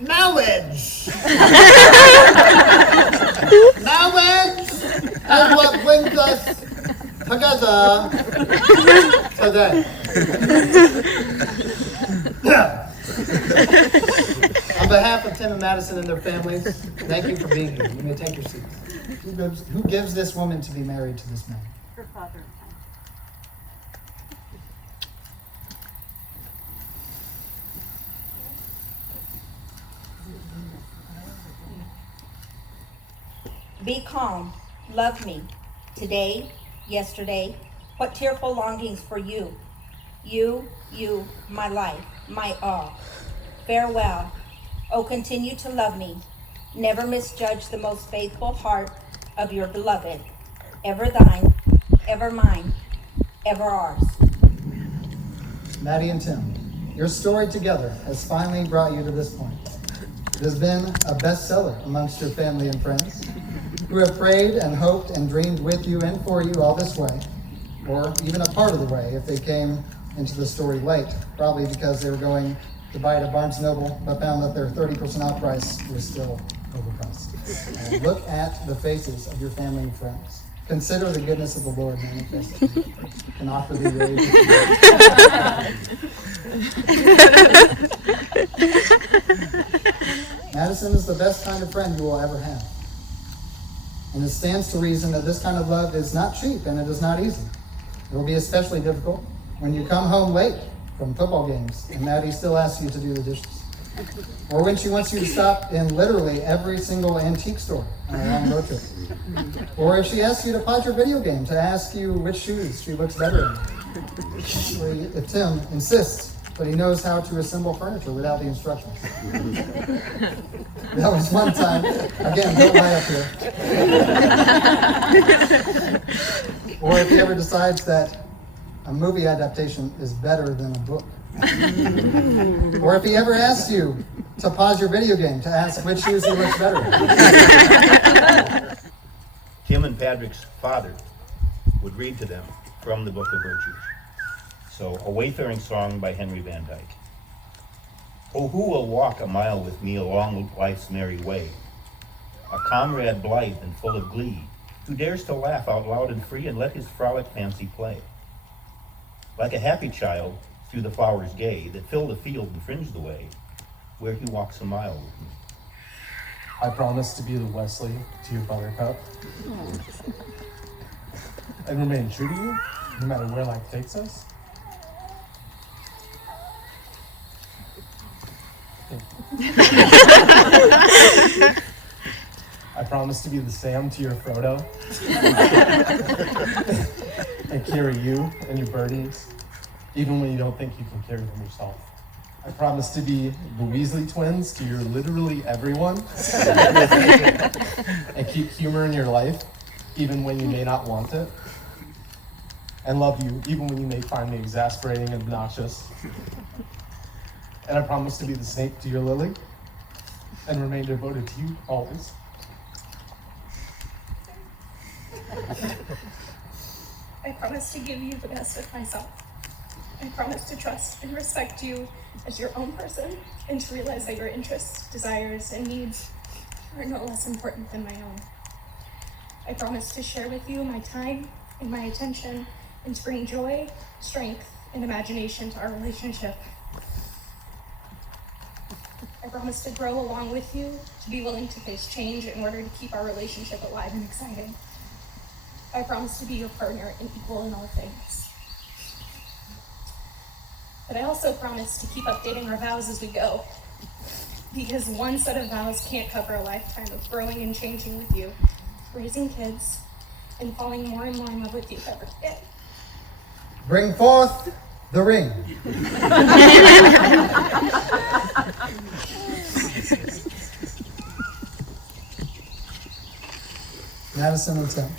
Knowledge! Knowledge is what brings us together today. On behalf of Tim and Madison and their families, thank you for being here. You may take your seats. Who gives this woman to be married to this man? Her father. Be calm, love me, today, yesterday, what tearful longings for you. You, my life, my all. Farewell, oh continue to love me, never misjudge the most faithful heart of your beloved, ever thine, ever mine, ever ours. Madi and Tim, your story together has finally brought you to this point. It has been a bestseller amongst your family and friends, who have prayed and hoped and dreamed with you and for you all this way, or even a part of the way if they came into the story late, probably because they were going to buy it at Barnes & Noble, but found that their 30% off price was still overpriced. And look at the faces of your family and friends. Consider the goodness of the Lord manifested, and offer thee your Madison is the best kind of friend you will ever have. And it stands to reason that this kind of love is not cheap and it is not easy. It will be especially difficult when you come home late from football games and Madi still asks you to do the dishes. Or when she wants you to stop in literally every single antique store on a long road trip. Or if she asks you to pause your video game to ask you which shoes she looks better in. Or if Tim insists but he knows how to assemble furniture without the instructions. That was one time. Again, don't lie up here. Or if he ever decides that a movie adaptation is better than a book. Or if he ever asks you to pause your video game to ask which shoes he looks better in. Tim and Patrick's father would read to them from the Book of Virtues. So, a wayfaring song by Henry Van Dyke. Oh, who will walk a mile with me along life's merry way? A comrade blithe and full of glee, who dares to laugh out loud and free and let his frolic fancy play. Like a happy child through the flowers gay that fill the field and fringe the way, where he walks a mile with me. I promise to be the Wesley to your buttercup. And remain true to you, no matter where life takes us. I promise to be the Sam to your Frodo and carry you and your burdens, even when you don't think you can carry them yourself. I promise to be the Weasley twins to your literally everyone and keep humor in your life, even when you may not want it, and love you, even when you may find me exasperating and obnoxious. And I promise to be the snake to your Lily and remain devoted to you always. I promise to give you the best of myself I promise to trust and respect you as your own person and to realize that your interests, desires, and needs are no less important than my own. I promise to share with you my time and my attention and to bring joy, strength, and imagination to our relationship. I promise to grow along with you, to be willing to face change in order to keep our relationship alive and exciting. I promise to be your partner and equal in all things. But I also promise to keep updating our vows as we go, because one set of vows can't cover a lifetime of growing and changing with you, raising kids, and falling more and more in love with you every day. Bring forth the ring. Madison and Tim,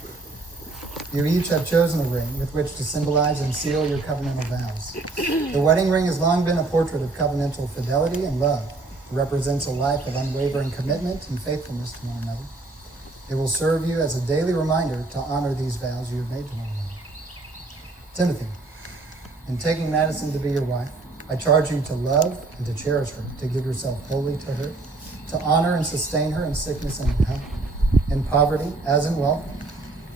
you each have chosen a ring with which to symbolize and seal your covenantal vows. The wedding ring has long been a portrait of covenantal fidelity and love. It represents a life of unwavering commitment and faithfulness to one another. It will serve you as a daily reminder to honor these vows you have made to one another. Timothy, in taking Madison to be your wife, I charge you to love and to cherish her, to give yourself wholly to her, to honor and sustain her in sickness and in health, in poverty as in wealth,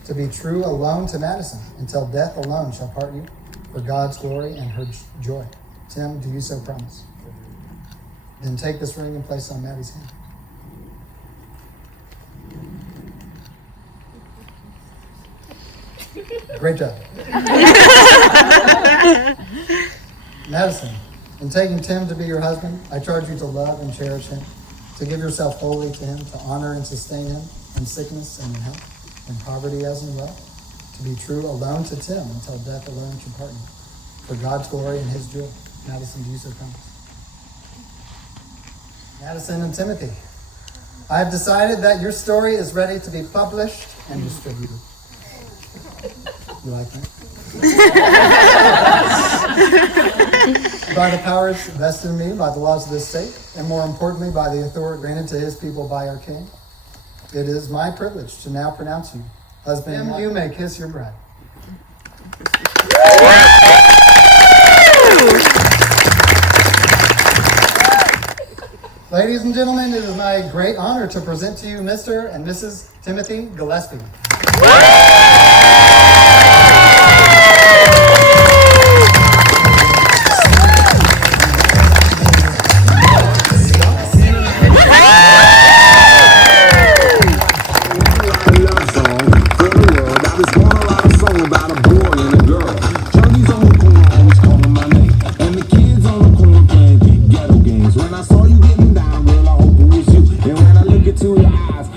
to be true alone to Madison until death alone shall part you, for God's glory and her joy. Tim, do you so promise? Then take this ring and place it on Maddie's hand. Great job. Madison, in taking Tim to be your husband, I charge you to love and cherish him, to give yourself wholly to him, to honor and sustain him in sickness and in health, in poverty as in wealth, to be true alone to Tim until death alone should part you, for God's glory and his joy. Madison, do you so promise? Madison and Timothy, I have decided that your story is ready to be published and distributed. You like that? By the powers vested in me by the laws of this state, and more importantly by the authority granted to his people by our king, it is my privilege to now pronounce you husband and wife. You may kiss your bride. Ladies and gentlemen, it is my great honor to present to you Mr. and Mrs. Timothy Gillespie. When I saw you getting down, girl, I hope it was you. And when I look into your eyes,